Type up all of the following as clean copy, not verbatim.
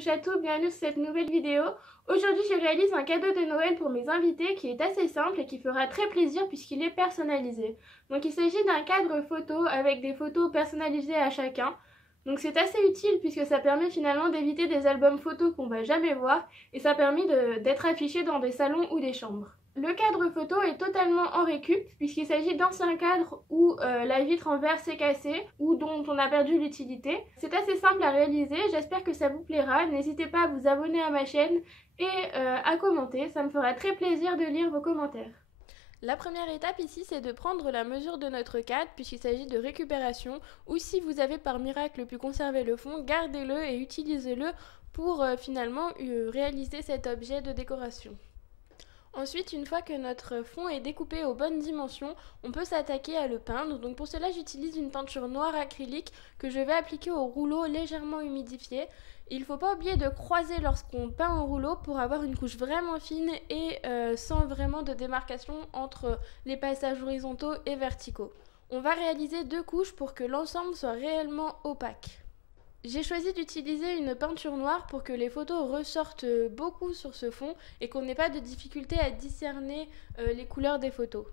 touche à tout, bienvenue sur cette nouvelle vidéo. Aujourd'hui je réalise un cadeau de Noël pour mes invités qui est assez simple et qui fera très plaisir puisqu'il est personnalisé. Donc il s'agit d'un cadre photo avec des photos personnalisées à chacun. Donc c'est assez utile puisque ça permet finalement d'éviter des albums photos qu'on va jamais voir et ça permet d'être affiché dans des salons ou des chambres. Le cadre photo est totalement en récup puisqu'il s'agit d'anciens cadres où la vitre en verre s'est cassée ou dont on a perdu l'utilité. C'est assez simple à réaliser, j'espère que ça vous plaira. N'hésitez pas à vous abonner à ma chaîne et à commenter, ça me fera très plaisir de lire vos commentaires. La première étape ici, c'est de prendre la mesure de notre cadre puisqu'il s'agit de récupération, ou si vous avez par miracle pu conserver le fond, gardez-le et utilisez-le pour finalement réaliser cet objet de décoration. Ensuite, une fois que notre fond est découpé aux bonnes dimensions, on peut s'attaquer à le peindre. Donc pour cela, j'utilise une peinture noire acrylique que je vais appliquer au rouleau légèrement humidifié. Il ne faut pas oublier de croiser lorsqu'on peint au rouleau pour avoir une couche vraiment fine et sans vraiment de démarcation entre les passages horizontaux et verticaux. On va réaliser 2 couches pour que l'ensemble soit réellement opaque. J'ai choisi d'utiliser une peinture noire pour que les photos ressortent beaucoup sur ce fond et qu'on n'ait pas de difficulté à discerner les couleurs des photos.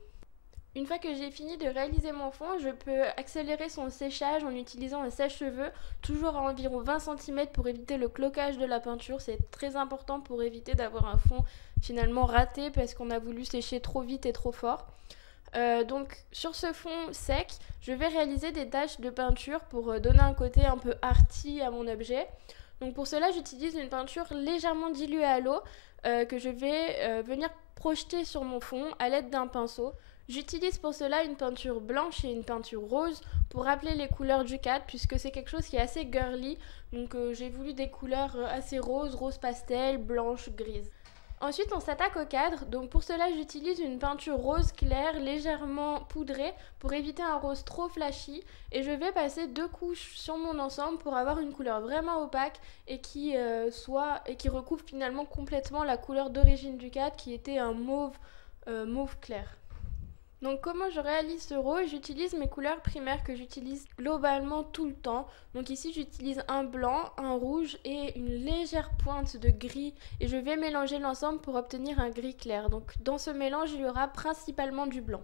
Une fois que j'ai fini de réaliser mon fond, je peux accélérer son séchage en utilisant un sèche-cheveux, toujours à environ 20 cm pour éviter le cloquage de la peinture. C'est très important pour éviter d'avoir un fond finalement raté parce qu'on a voulu sécher trop vite et trop fort. Donc sur ce fond sec, je vais réaliser des taches de peinture pour donner un côté un peu arty à mon objet. Donc pour cela, j'utilise une peinture légèrement diluée à l'eau que je vais venir projeter sur mon fond à l'aide d'un pinceau. J'utilise pour cela une peinture blanche et une peinture rose pour rappeler les couleurs du cadre puisque c'est quelque chose qui est assez girly. Donc j'ai voulu des couleurs assez roses, rose pastel, blanche, grise. Ensuite, on s'attaque au cadre. Donc pour cela, j'utilise une peinture rose claire, légèrement poudrée, pour éviter un rose trop flashy. Et je vais passer 2 couches sur mon ensemble pour avoir une couleur vraiment opaque et qui recouvre finalement complètement la couleur d'origine du cadre, qui était un mauve clair. Donc comment je réalise ce rose? J'utilise mes couleurs primaires que j'utilise globalement tout le temps. Donc ici j'utilise un blanc, un rouge et une légère pointe de gris et je vais mélanger l'ensemble pour obtenir un gris clair. Donc dans ce mélange il y aura principalement du blanc.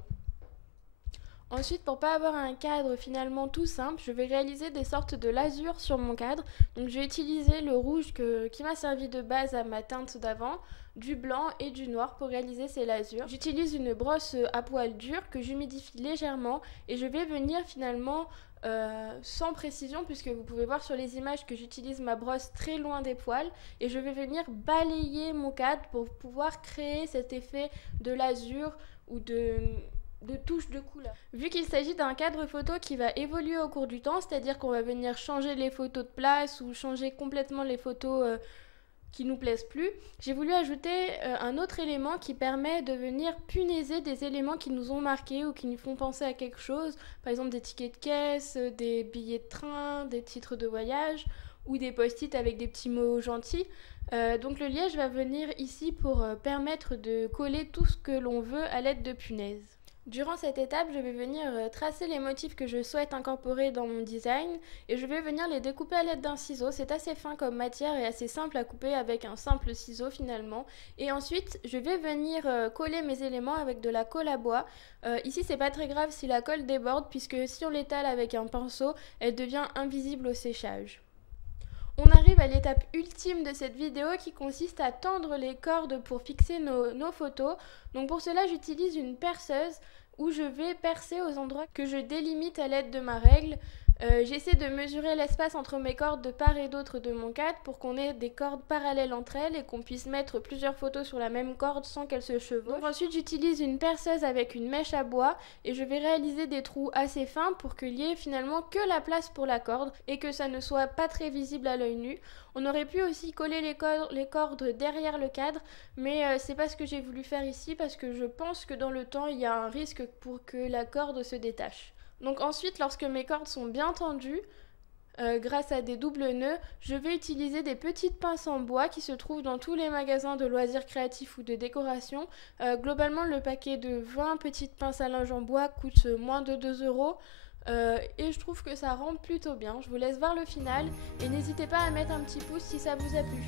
Ensuite, pour pas avoir un cadre finalement tout simple, je vais réaliser des sortes de lasures sur mon cadre. Donc je vais utiliser le rouge qui m'a servi de base à ma teinte d'avant, du blanc et du noir pour réaliser ces lasures. J'utilise une brosse à poils durs que j'humidifie légèrement et je vais venir finalement sans précision puisque vous pouvez voir sur les images que j'utilise ma brosse très loin des poils et je vais venir balayer mon cadre pour pouvoir créer cet effet de lasure ou de touches de couleur. Vu qu'il s'agit d'un cadre photo qui va évoluer au cours du temps, c'est-à-dire qu'on va venir changer les photos de place ou changer complètement les photos qui nous plaisent plus, j'ai voulu ajouter un autre élément qui permet de venir punaiser des éléments qui nous ont marqués ou qui nous font penser à quelque chose, par exemple des tickets de caisse, des billets de train, des titres de voyage ou des post-it avec des petits mots gentils. Donc le liège va venir ici pour permettre de coller tout ce que l'on veut à l'aide de punaises. Durant cette étape, je vais venir tracer les motifs que je souhaite incorporer dans mon design et je vais venir les découper à l'aide d'un ciseau. C'est assez fin comme matière et assez simple à couper avec un simple ciseau finalement. Et ensuite, je vais venir coller mes éléments avec de la colle à bois. Ici, c'est pas très grave si la colle déborde puisque si on l'étale avec un pinceau, elle devient invisible au séchage. On arrive à l'étape ultime de cette vidéo qui consiste à tendre les cordes pour fixer nos photos. Donc pour cela, j'utilise une perceuse où je vais percer aux endroits que je délimite à l'aide de ma règle. J'essaie de mesurer l'espace entre mes cordes de part et d'autre de mon cadre pour qu'on ait des cordes parallèles entre elles et qu'on puisse mettre plusieurs photos sur la même corde sans qu'elles se chevauchent. Donc ensuite j'utilise une perceuse avec une mèche à bois et je vais réaliser des trous assez fins pour qu'il y ait finalement que la place pour la corde et que ça ne soit pas très visible à l'œil nu. On aurait pu aussi coller les cordes derrière le cadre, mais c'est pas ce que j'ai voulu faire ici parce que je pense que dans le temps il y a un risque pour que la corde se détache. Donc ensuite, lorsque mes cordes sont bien tendues, grâce à des doubles nœuds, je vais utiliser des petites pinces en bois qui se trouvent dans tous les magasins de loisirs créatifs ou de décoration. Globalement, le paquet de 20 petites pinces à linge en bois coûte moins de 2 €. et je trouve que ça rend plutôt bien. Je vous laisse voir le final et n'hésitez pas à mettre un petit pouce si ça vous a plu.